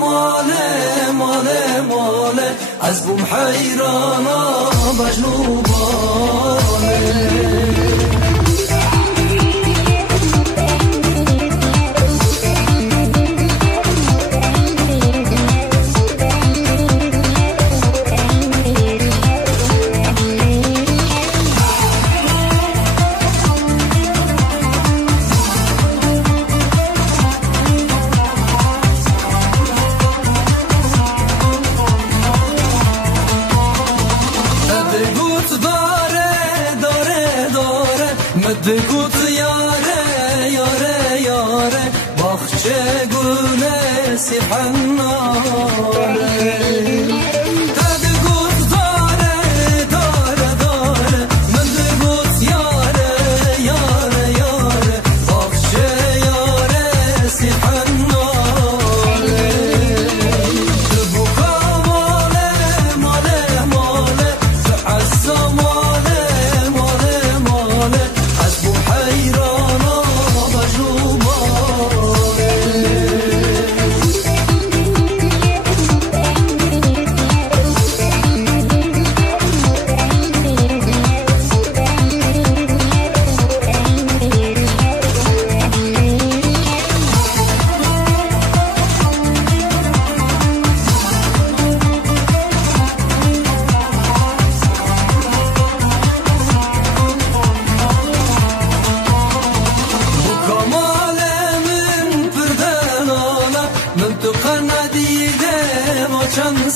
ماله ماله ماله از بوم حیرانا بجنوبانه دگوت یاره یاره یاره باخچه گونه سیحناره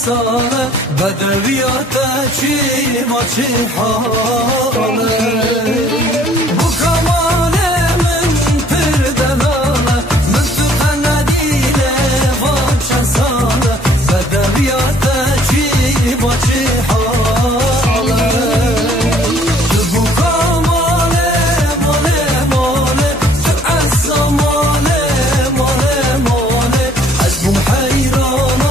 ساله بدویات چی ما چی حاله bu kamale min perdelale min tu qanadile vaçan sale bedeviyat çi ma çi hale bu kamale male male tu azza male male male az bu hayrana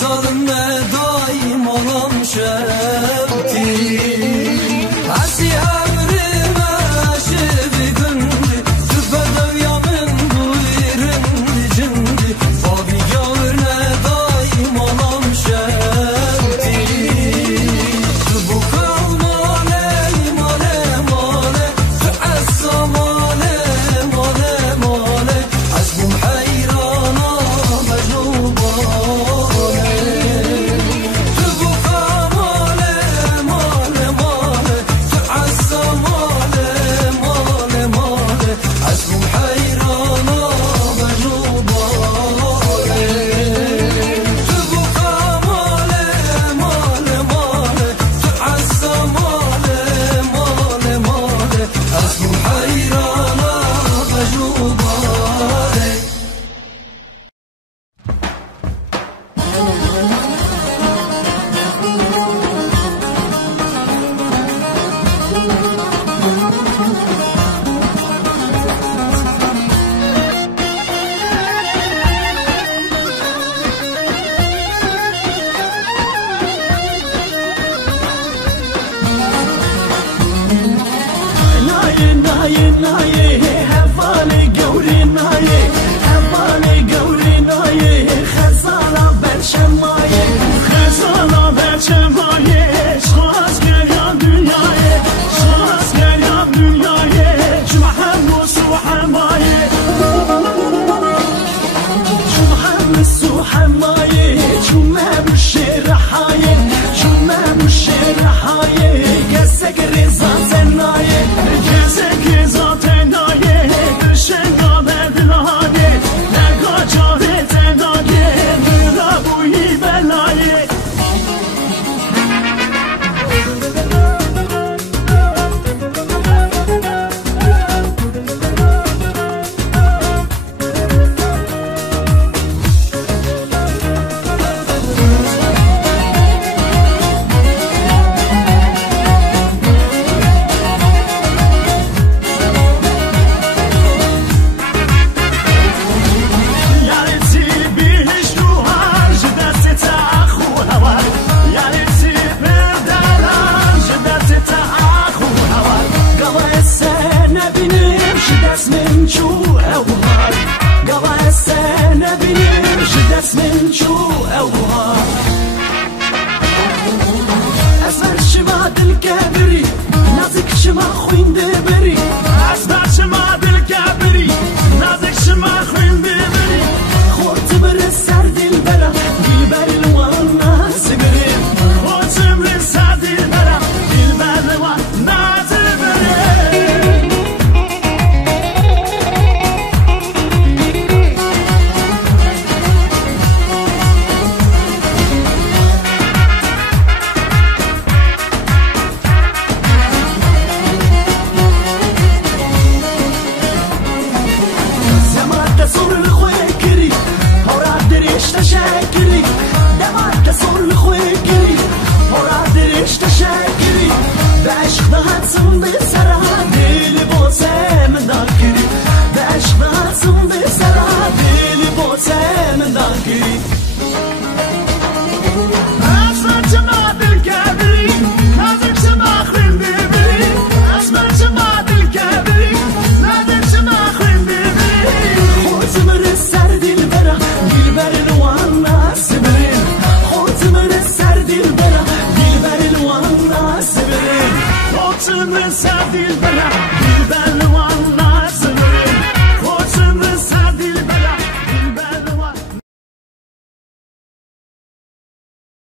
Zalim ne daim olam şevti Asi emrime şevi gündi Tübedev yamin buyurindi cindi Babi gavir ne daim olam şevti Bu kalmale male male Tu'assa male male male Azbum hayrana mecnuba Gezek reza zenaye, gezek reza شما خوینده بری از بر شما دل کبری نازک شما خوینده بری خورت بره سر دل برم دل بری لوان نازه بری خورتم بره سر دل برم دل بر لوان نازه بری تشکری دمت تصور خوی گری مرا درش تشکری به عشق هاتم به سر دل بوسه من داکری به عشق هاتم به سر دل بوسه من داکری اسمر شما دل کبری نازک شما خوین ببری اسمر شما دل کبری نازک شما خوین ببری خود من سر دل برا دل بر روان ناس برین خود من سر دل برا دل بر روان ناس برین خود من سر دل برا دل بر روان